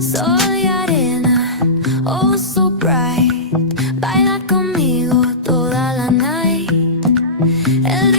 Sol y arena, oh so bright. Baila conmigo toda la night. El